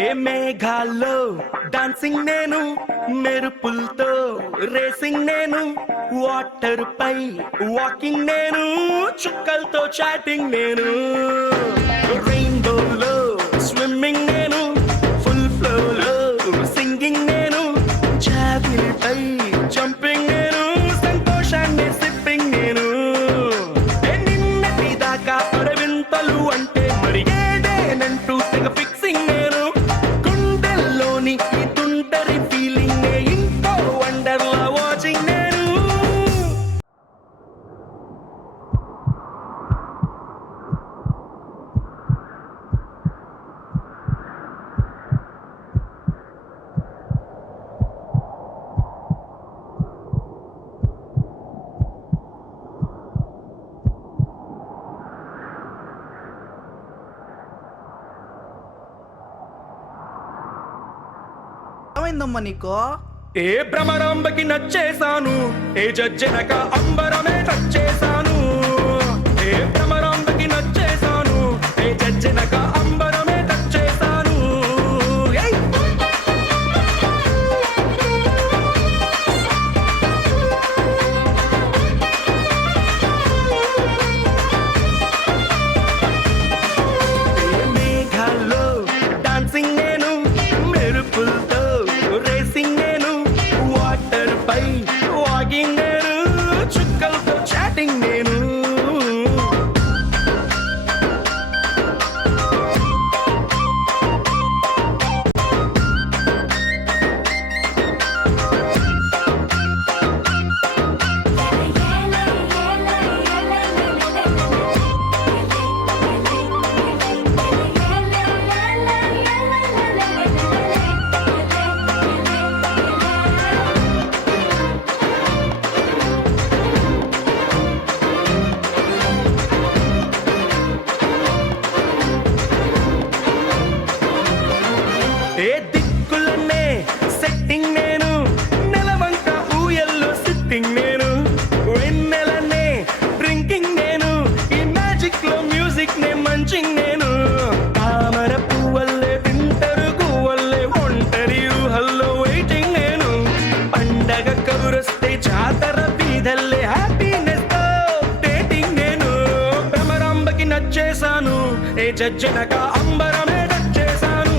ఏ మేఘాల్లో dancing నేను, మెరుపులతో racing నేను, వాటర్ పై వాకింగ్ నేను, చుక్కలతో చాటింగ్ నేను, రెయిన్బోలో స్విమ్మింగ్ నేను, ఫుల్ ఫ్లోలో సింగింగ్ నేను, జాబిలిపై జంపింగ్ నేను, సంతోషాన్ని సిప్పింగ్ నేను. నిన్నటి దాకా అడవింతలు అంటే మరి ఏదేనంటూ తెగ ఫిక్సింగ్ నేను, గుండెల్లోని ఈ తుంటరి ఫీలింగ్ ఇంకో వండర్లా వాచింగ్ నేను. ఏమైందమ్మా నీకు? ఏ భ్రమరాంబకి నచ్చేశాను, ఏ జజ్జనక అంబరమే నచ్చేశాను. ఏ భ్రమరాంబకి నచ్చేశాను, ఏ జజ్జనక అంబరమే నచ్చేశాను. ఏయ్! ఏ మేఘాల్లో డాన్సింగ్ నేను, మెరుపులతో రేసింగ్ నేను, వాటర్ పై వాకింగ్ నేను, చుక్కలతో చాటింగ్ నేను. ఏ దిక్కులనే సెట్టింగ్ నేను, నెలవంక ఊయల్లో సిట్టింగ్ నేను, వెన్నెలనే డ్రింకింగ్ నేను, ఈ మ్యాజిక్ లో మ్యూజిక్ నే మంచింగ్ నేను, తామర పువ్వల్లే వింటరు గువ్వల్లే ఒంటరి ఊహల్లో వెయిటింగ్ నేను, పండగ కబురొస్తే జాతర బీదల్లే హ్యాపీనెస్ తో డేటింగ్ నేను. భ్రమరాంబకి నచ్చేశాను, ఏ జజ్జనక అంబరమే నచ్చేశాను.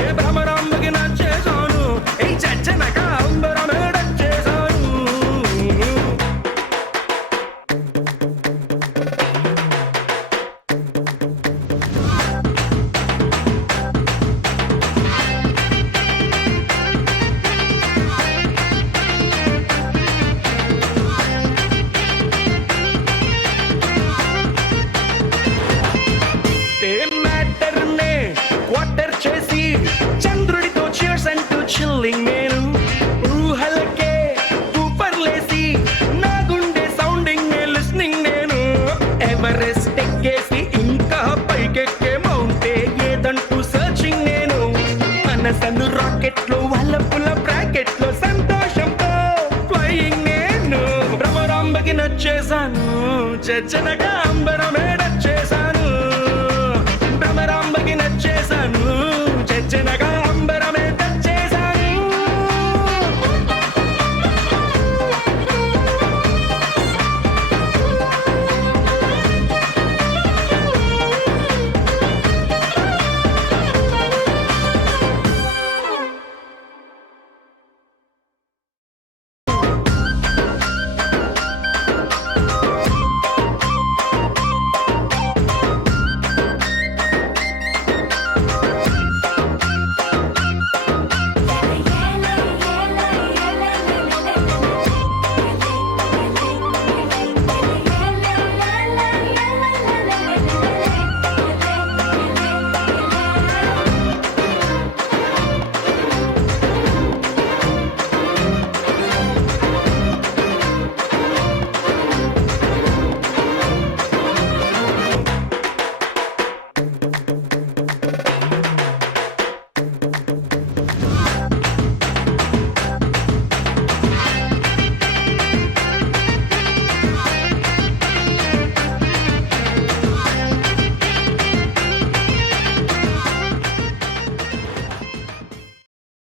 ఏ భ్రమరాంబకి నచ్చేశాను, ఏ జజ్జనక అంబరమే నచ్చేశాను. ఏ మ్యాటర్ నే క్వార్టర్ చేసి చంద్రుడితో cheers అంటూ చిల్లింగ్ నేను, ఊహలకే ఊపర్లేసి నా గుండె సౌండింగ్ నే లిస్నింగ్ నేను, ఎవరెస్ట్ ఎక్కేసి ఇంకా పైకెక్కే మౌంటే ఏదంటూ సర్చింగ్ నేను, మనసను రాకెట్ లో వల్లపుల బ్రాకెట్ లో సంతోషంతో ఫ్లయింగ్ నేను. భ్రమరాంబకి నచ్చేశాను, జజ్జనగా అంబరమే నచ్చేశాను.